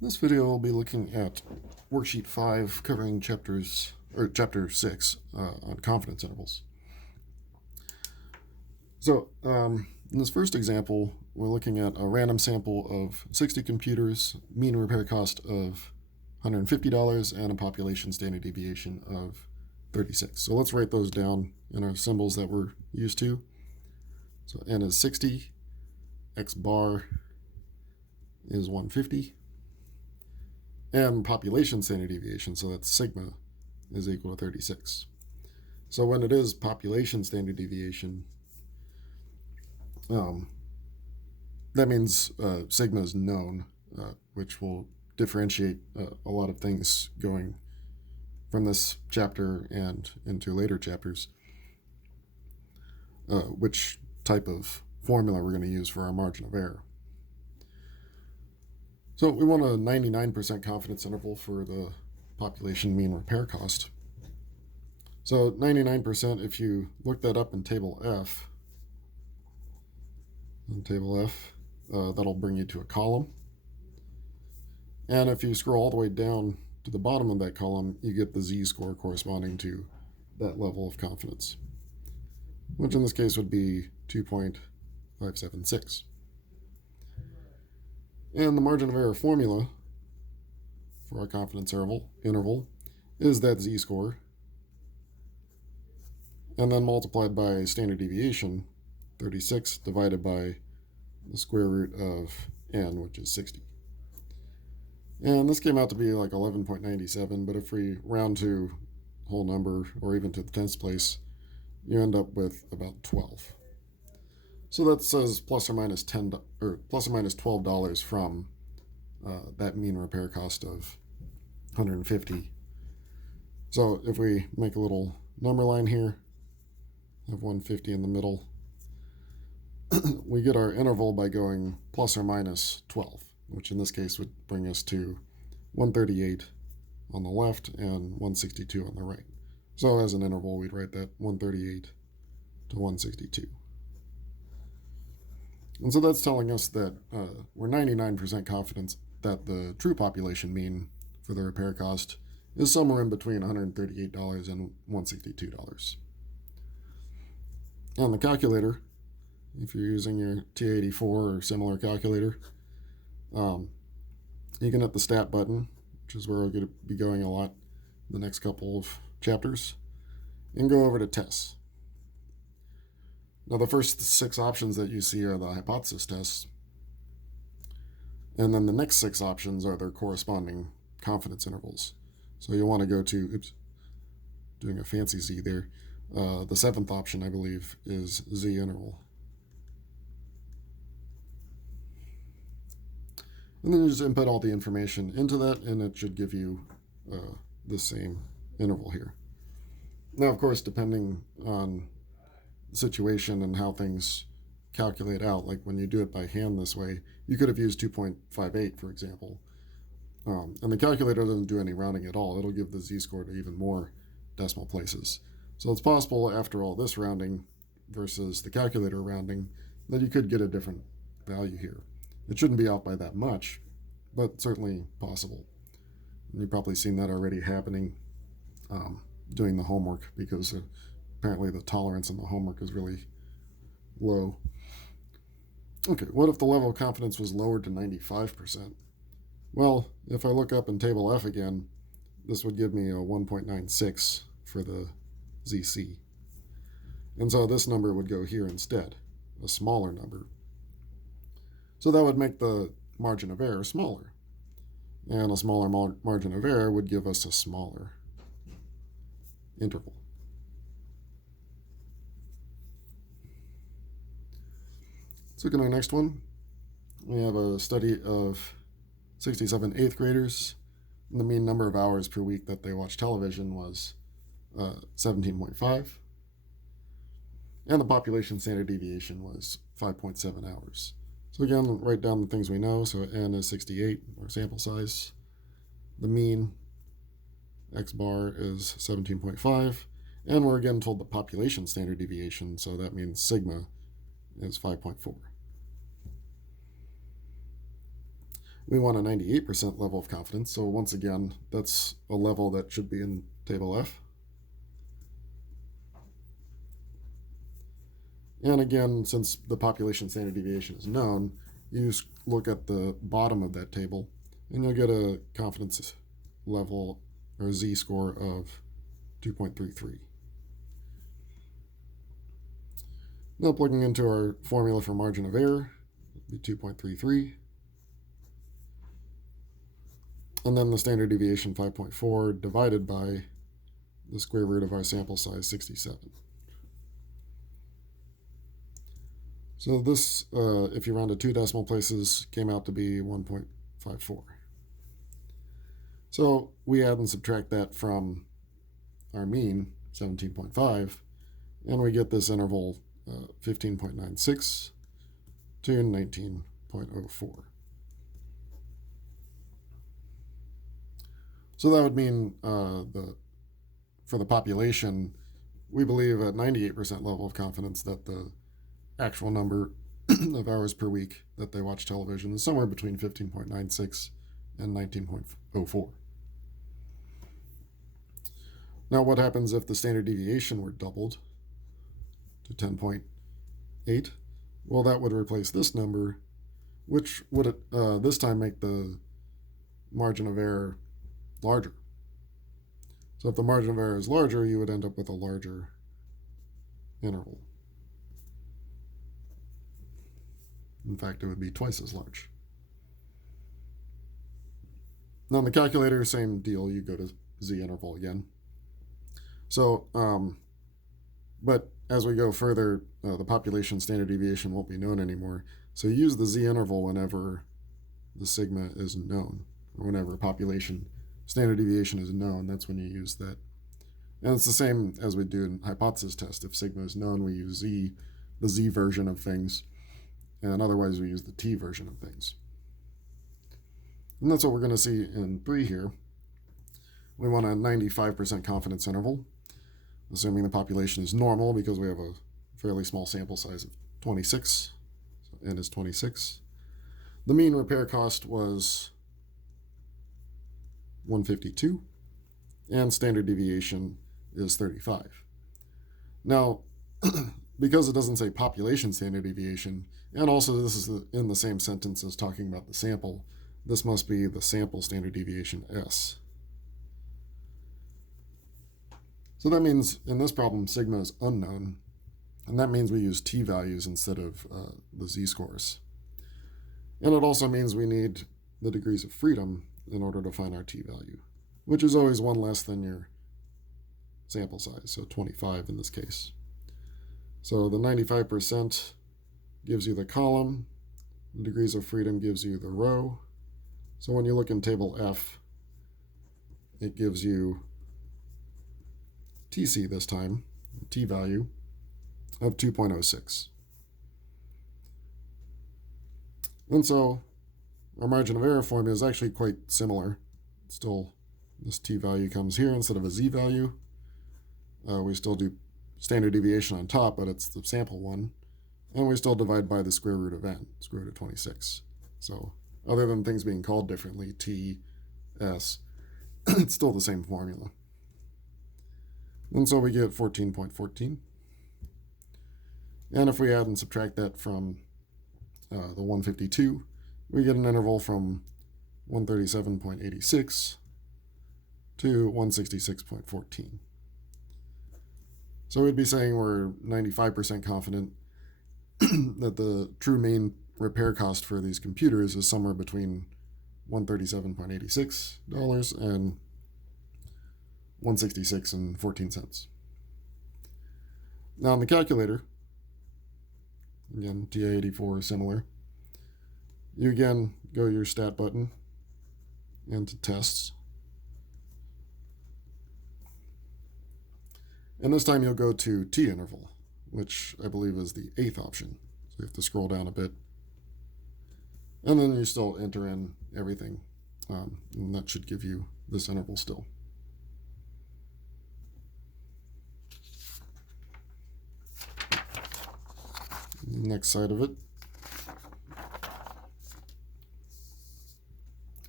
In this video, I'll be looking at Worksheet 5, covering Chapter 6 on confidence intervals. So, in this first example, we're looking at a random sample of 60 computers, mean repair cost of $150, and a population standard deviation of 36. So let's write those down in our symbols that we're used to. So n is 60, x bar is 150, and population standard deviation, so that's sigma, is equal to 36. So when it is population standard deviation, that means sigma is known, which will differentiate a lot of things going from this chapter and into later chapters, which type of formula we're going to use for our margin of error. So we want a 99% confidence interval for the population mean repair cost. So 99%, if you look that up in Table F, that'll bring you to a column. And if you scroll all the way down to the bottom of that column, you get the z-score corresponding to that level of confidence, which in this case would be 2.576. And the margin of error formula for our confidence interval is that z-score, and then multiplied by standard deviation, 36, divided by the square root of n, which is 60. And this came out to be like 11.97, but if we round to whole number or even to the tenths place, you end up with about 12. So that says plus or minus $12 from that mean repair cost of 150. So if we make a little number line here, have 150 in the middle, we get our interval by going plus or minus 12, which in this case would bring us to 138 on the left and 162 on the right. So as an interval, we'd write that 138 to 162. And so that's telling us that we're 99% confident that the true population mean for the repair cost is somewhere in between $138 and $162. On the calculator, if you're using your T84 or similar calculator, you can hit the stat button, which is where we're going to be going a lot in the next couple of chapters, and go over to tests. Now, the first 6 options that you see are the hypothesis tests, and then the next 6 options are their corresponding confidence intervals. So you'll want to go to, doing a fancy Z there, the 7th option, I believe, is Z interval. And then you just input all the information into that, and it should give you the same interval here. Now, of course, depending on situation and how things calculate out, like when you do it by hand this way, you could have used 2.58, for example. And the calculator doesn't do any rounding at all. It'll give the z-score to even more decimal places. So it's possible, after all this rounding versus the calculator rounding, that you could get a different value here. It shouldn't be out by that much, but certainly possible. And you've probably seen that already happening doing the homework, because apparently the tolerance in the homework is really low. Okay, what if the level of confidence was lowered to 95%? Well, if I look up in Table F again, this would give me a 1.96 for the ZC. And so this number would go here instead, a smaller number. So that would make the margin of error smaller. And a smaller margin of error would give us a smaller interval. Let's look at our next one. We have a study of 67 8th graders. And the mean number of hours per week that they watched television was 17.5. And the population standard deviation was 5.7 hours. So again, write down the things we know. So n is 68, our sample size. The mean, x bar, is 17.5. And we're again told the population standard deviation, so that means sigma is 5.4. we want a 98% level of confidence. So once again, that's a level that should be in table F. And again, since the population standard deviation is known, you look at the bottom of that table and you'll get a confidence level or z-score of 2.33. Now plugging into our formula for margin of error, it'd be 2.33. And then the standard deviation 5.4 divided by the square root of our sample size 67. So this, if you rounded 2 decimal places, came out to be 1.54. So we add and subtract that from our mean, 17.5, and we get this interval 15.96 to 19.04. So that would mean for the population, we believe at 98% level of confidence that the actual number of hours per week that they watch television is somewhere between 15.96 and 19.04. Now, what happens if the standard deviation were doubled to 10.8? Well, that would replace this number, which would this time make the margin of error larger. So if the margin of error is larger, you would end up with a larger interval. In fact, it would be twice as large. Now in the calculator, same deal. You go to z interval again. So, but as we go further, the population standard deviation won't be known anymore. So you use the z interval whenever the sigma is known, or whenever population standard deviation is known. That's when you use that. And it's the same as we do in hypothesis test. If sigma is known, we use z, the z version of things, and otherwise we use the t version of things. And that's what we're going to see in 3 here. We want a 95% confidence interval, assuming the population is normal because we have a fairly small sample size of 26, so n is 26. The mean repair cost was 152, and standard deviation is 35. Now, because it doesn't say population standard deviation, and also this is in the same sentence as talking about the sample, this must be the sample standard deviation S. So that means in this problem, sigma is unknown, and that means we use t-values instead of the z-scores. And it also means we need the degrees of freedom in order to find our t-value, which is always one less than your sample size, so 25 in this case. So the 95% gives you the column, the degrees of freedom gives you the row. So when you look in table F, it gives you TC this time, t-value of 2.06. And so our margin of error formula is actually quite similar. Still, this t-value comes here instead of a z-value. We still do standard deviation on top, but it's the sample one. And we still divide by the square root of n, square root of 26. So other than things being called differently, t, s, it's still the same formula. And so we get 14.14. And if we add and subtract that from the 152, we get an interval from 137.86 to 166.14. So we'd be saying we're 95% confident that the true main repair cost for these computers is somewhere between $137.86 and $166.14. Now on the calculator, again, TA84 is similar. You again go your stat button into tests. And this time you'll go to T interval, which I believe is the 8th option. So you have to scroll down a bit. And then you still enter in everything. And that should give you this interval still. Next side of it.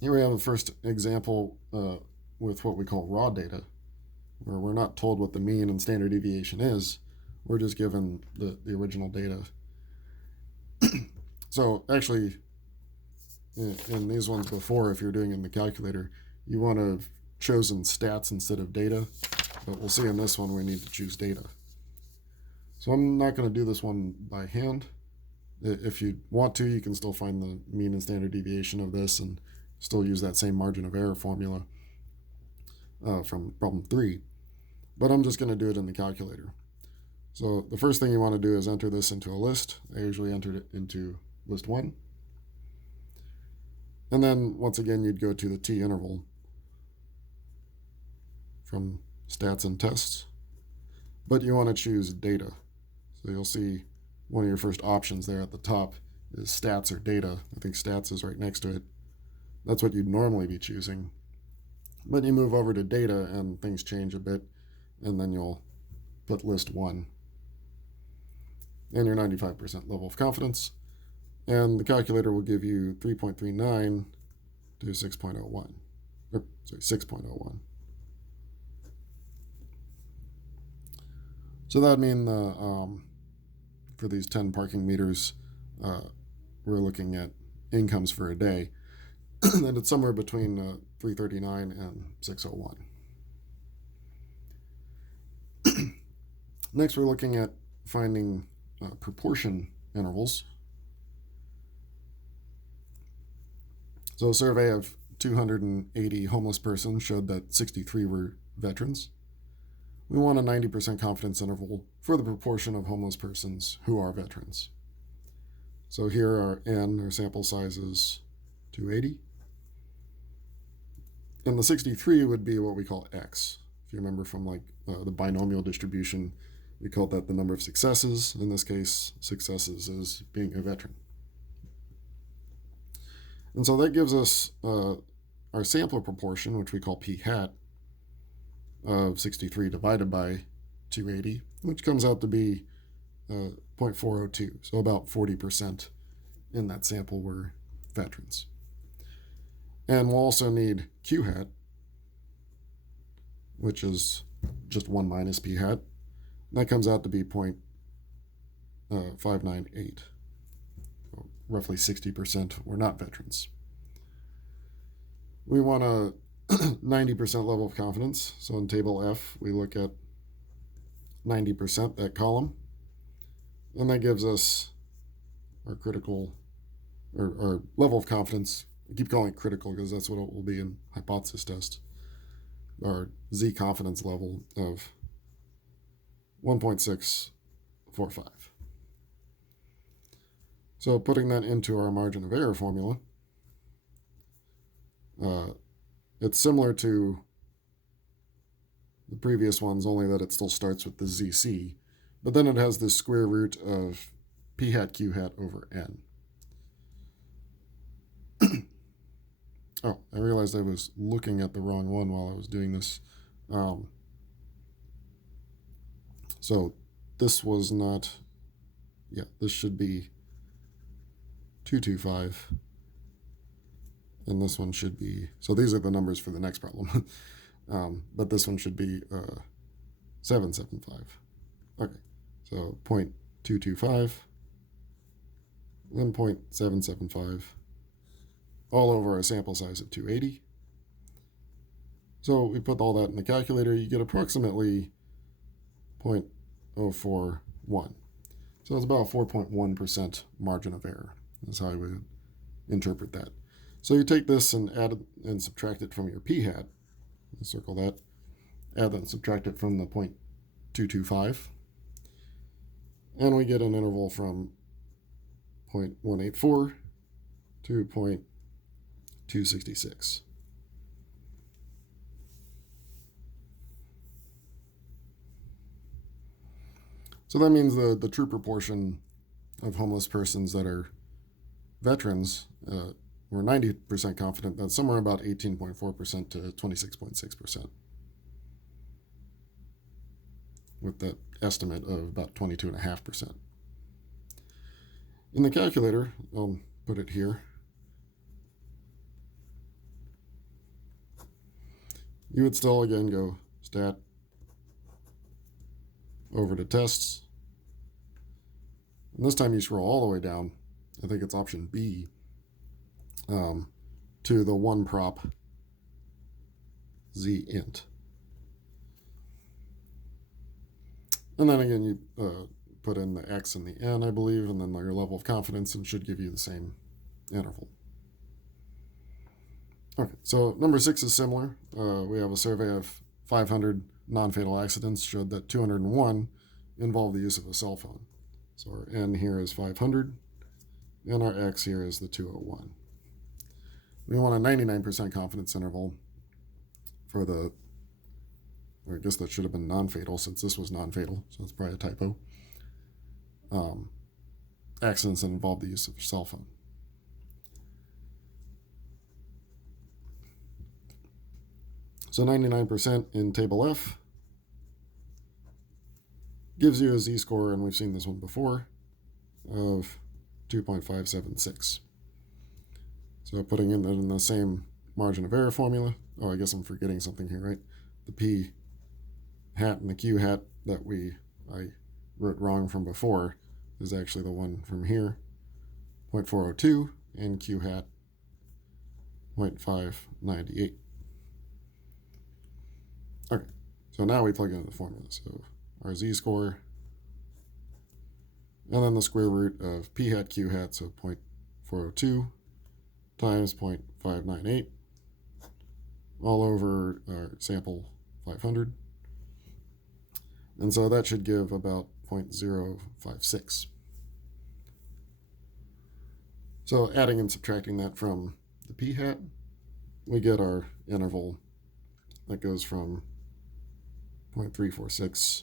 Here we have the first example with what we call raw data, where we're not told what the mean and standard deviation is. We're just given the original data. So actually, in these ones before, if you're doing it in the calculator, you want to have chosen stats instead of data. But we'll see in this one we need to choose data. So I'm not going to do this one by hand. If you want to, you can still find the mean and standard deviation of this and still use that same margin of error formula from problem 3. But I'm just going to do it in the calculator. So the first thing you want to do is enter this into a list. I usually entered it into list 1. And then once again, you'd go to the t interval from stats and tests. But you want to choose data. So you'll see one of your first options there at the top is stats or data. I think stats is right next to it. That's what you'd normally be choosing. But you move over to data and things change a bit, and then you'll put list 1 and your 95% level of confidence. And the calculator will give you 3.39 to 6.01. 6.01. So that would mean for these 10 parking meters, we're looking at incomes for a day, and it's somewhere between 339 and 601. Next, we're looking at finding proportion intervals. So a survey of 280 homeless persons showed that 63 were veterans. We want a 90% confidence interval for the proportion of homeless persons who are veterans. So here our N, our sample size is 280. And the 63 would be what we call X. If you remember from the binomial distribution, we called that the number of successes. In this case, successes is being a veteran. And so that gives us our sample proportion, which we call p hat, of 63 divided by 280, which comes out to be 0.402. So about 40% in that sample were veterans. And we'll also need q hat, which is just 1 minus p hat. That comes out to be 0.598. Roughly 60% were not veterans. We want a 90% level of confidence. So in table F, we look at 90%, that column. And that gives us our critical, or our level of confidence. I keep calling it critical because that's what it will be in hypothesis test. Our Z confidence level of 1.645. So putting that into our margin of error formula, it's similar to the previous ones, only that it still starts with the ZC, but then it has the square root of p hat q hat over n. Oh, I realized I was looking at the wrong one while I was doing this. So this was not, this should be 225. And this one should be, so these are the numbers for the next problem. But this one should be 775. Okay, so 0.225 and 0.775 all over a sample size of 280. So we put all that in the calculator, you get approximately 0.041. So it's about 4.1% margin of error. That's how I would interpret that. So you take this and add it and subtract it from your p hat. Circle that. Add that and subtract it from the 0.225. And we get an interval from 0.184 to 0.266. So that means the true proportion of homeless persons that are veterans, we're 90% confident that somewhere about 18.4% to 26.6%, with that estimate of about 22.5%. In the calculator, I'll put it here, you would still again go stat over to tests. And this time you scroll all the way down. I think it's option B, to the one prop z int. And then again, you put in the x and the n, I believe, and then your level of confidence, and should give you the same interval. Okay, so number 6 is similar. We have a survey of 500 non-fatal accidents showed that 201 involved the use of a cell phone. So our n here is 500, and our x here is the 201. We want a 99% confidence interval for the, or I guess that should have been non-fatal since this was non-fatal, so it's probably a typo. Accidents that involve the use of a cell phone. So 99% in table F gives you a z-score, and we've seen this one before, of 2.576. So putting it in the same margin of error formula. Oh, I guess I'm forgetting something here, right? The p hat and the q hat that I wrote wrong from before is actually the one from here, 0.402, and q hat 0.598. Okay, so now we plug in the formula. So our z-score, and then the square root of p hat q hat, so 0.402 times 0.598, all over our sample 500. And so that should give about 0.056. So adding and subtracting that from the p hat, we get our interval that goes from 0.346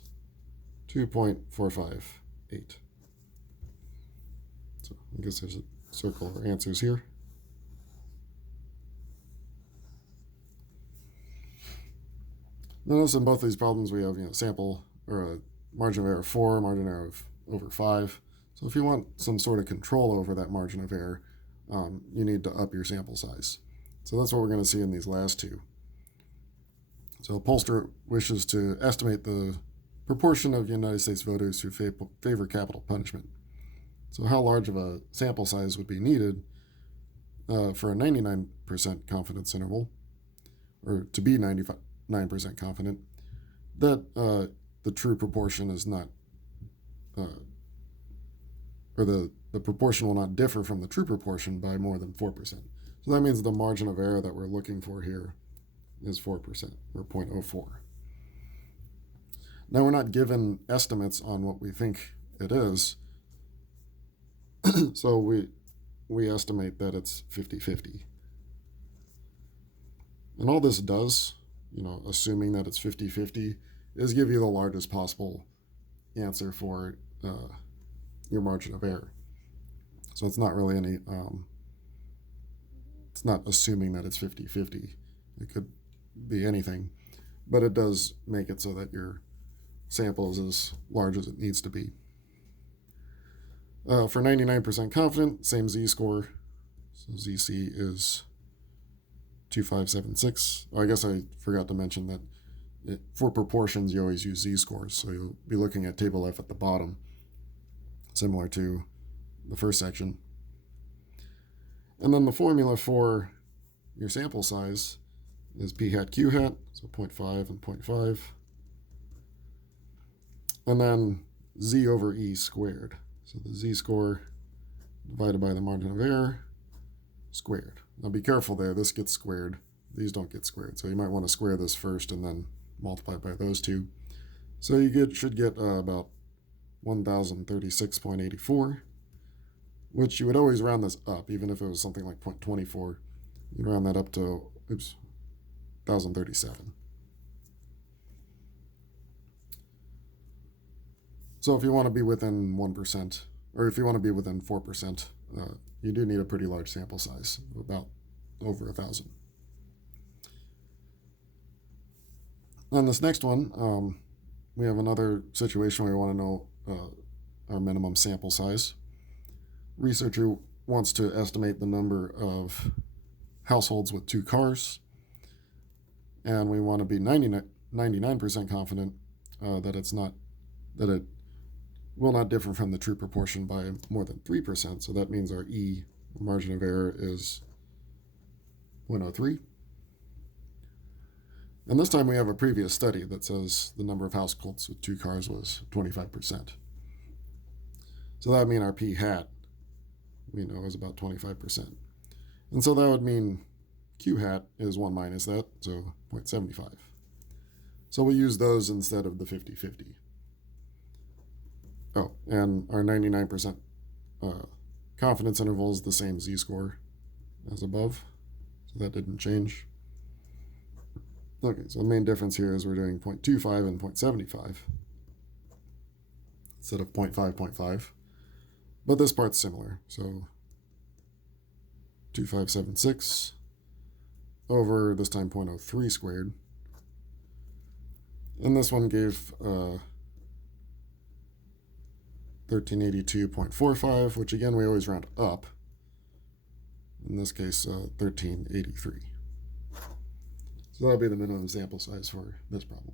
to 0.458. So I guess there's a circle of our answers here. Notice in both these problems we have sample or a margin of error of 4, margin of error of over 5. So if you want some sort of control over that margin of error, you need to up your sample size. So that's what we're going to see in these last two. So pollster wishes to estimate the proportion of United States voters who favor capital punishment. So how large of a sample size would be needed for a 99% confidence interval, or to be 99% confident, that the true proportion is not, or the proportion will not differ from the true proportion by more than 4%. So that means the margin of error that we're looking for here is 4%, or 0.04. Now we're not given estimates on what we think it is, so we estimate that it's 50-50. And all this does, assuming that it's 50-50, is give you the largest possible answer for your margin of error. So it's not really any, it's not assuming that it's 50-50. It could be anything, but it does make it so that your sample is as large as it needs to be. For 99% confident, same z-score. So ZC is 2576. Oh, I guess I forgot to mention that for proportions, you always use z-scores. So you'll be looking at table F at the bottom, similar to the first section. And then the formula for your sample size is p hat q hat, so 0.5 and 0.5. And then z over e squared. So the z-score divided by the margin of error squared. Now be careful there, this gets squared. These don't get squared. So you might want to square this first and then multiply by those two. So you should get about 1036.84, which you would always round this up, even if it was something like 0.24. You'd round that up to, 1037. So if you want to be within 1%, or if you want to be within 4%, you do need a pretty large sample size, about over 1,000. On this next one, we have another situation where we want to know our minimum sample size. Researcher wants to estimate the number of households with 2 cars, and we want to be 99% confident that it will not differ from the true proportion by more than 3%. So that means our E, margin of error, is 0.03. And this time we have a previous study that says the number of households with 2 cars was 25%. So that would mean our P hat, we know, is about 25%. And so that would mean Q hat is 1 minus that, so 0.75. So we use those instead of the 50-50. Oh, and our 99% confidence interval is the same z-score as above, so that didn't change. Okay, so the main difference here is we're doing 0.25 and 0.75 instead of 0.5, 0.5. But this part's similar, so 2576 over, this time, 0.03 squared. And this one gave 1382.45, which again we always round up. In this case, 1383. So that'll be the minimum sample size for this problem.